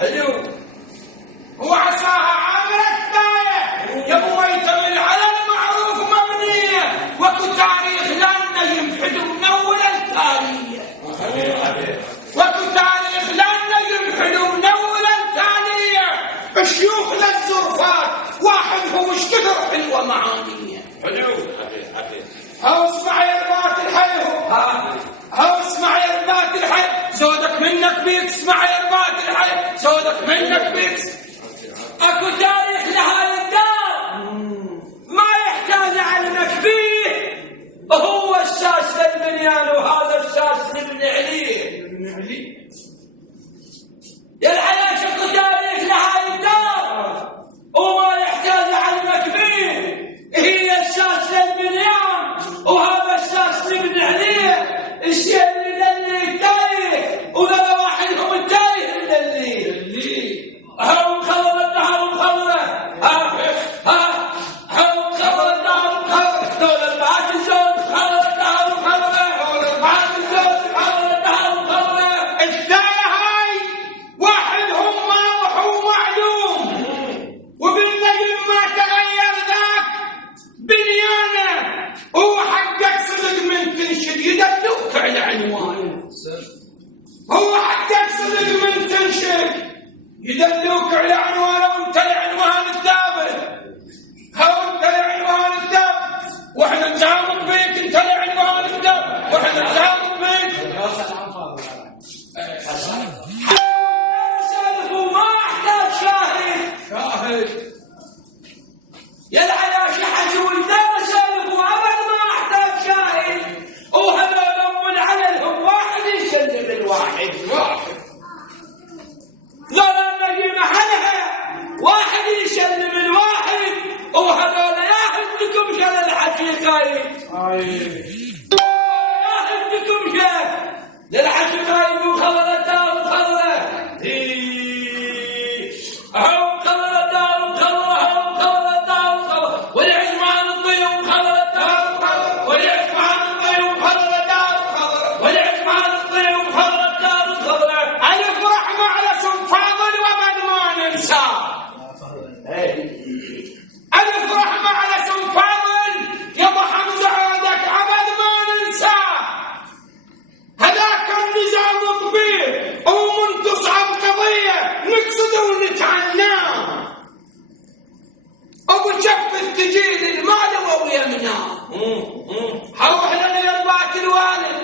حلو. وعساها عاملة كفاية يا ابو ميتم على المعروف مبنية وكو تاريخ لنا يمحد من اول التالية وكو تاريخ لنا يمحد من اول التالية الشيوخ للزرفات واحد هو مش كثر حلوة معانية. حلو. هاو اسمع يا رباط الحي هاو اسمع يا رباط الحي زودك منك بيكس. اسمع يا رباط الحي زودك منك بيكس. اكو تاريخ لهذا الدار ما يحتاج علمك فيه. هو الشاش للبنيان وهذا الشاش لابن علي. يا العياش اكو تاريخ لهذا الدار وما يحتاج علمك فيه. هي الشاش للبنيان وهذا الشاش لابن علي. الشيء اللي التاريخ ولا واحد هم التاريخ اللي هم خلوا الدهر وخلوا هم خلوا الدهر وخلوا دول البعث الزود خلوا الدهر وخلوا دول البعث الزود خلوا الدهر وخلوا. الداية هاي واحد هم ما وهو معلوم وبالنجم ما تغير ذاك بنيانه. هو حقك صدق من تنشد يدلوك على عنوانه. هو حقك صدق من تنشد يدلوك على عنوانه وانت العنوان الثابت. هو انت العنوان الثابت واحنا نتعامل بيك. انت العنوان الثابت واحنا نتعامل بيك. سالف وما احتاج شاهد. يا العياش حجوا لا سالف وابد ما احتاج شاهد. وهذول ام العلل هم واحد يسلم الواحد. لا نجي محلها واحد يسلم الواحد وهذول ياخذكم شل الحقيقي. ياخذكم شل للحقيقي وخلى الدار وخلى هم خلى الدار وخلى هم خلى الدار وخلى والعزمان الضيوف وخلى الدار وخلى والعزمان الضيوف وخلى الدار وخلى والعزمان الضيوف وخلى الدار وخلى. ألف رحمة على سلطان ومن ما ننسى. ألف رحمة على سلطان يا ابو حمزة عودك أبد ما ننسى. هذاك النظام كبير ومن تصعب قضية نقصده ونتعناه. أبو جف التجيل المال ويمناه. هاوح لنا يا رباط الوالد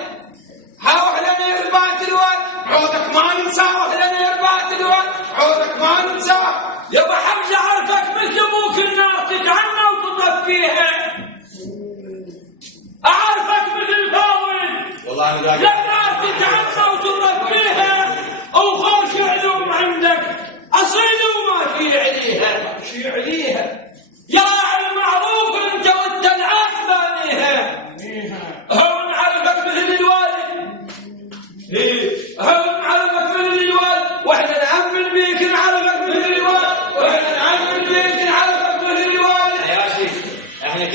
هاوح لنا يا رباط الوالد عودك ما ننساه. لنا يا رباط الوالد عودك ما ننساه. يا ابو حمزة عرفك مثل ابوك النار تتعنى وتطف فيها. اعرفك مثل فاضل والله انا لا تتعنى وتطف فيها وخوش علوم عندك اصيل وما في عليها. شي عليها يا المعروف انت والتلعات بانيها.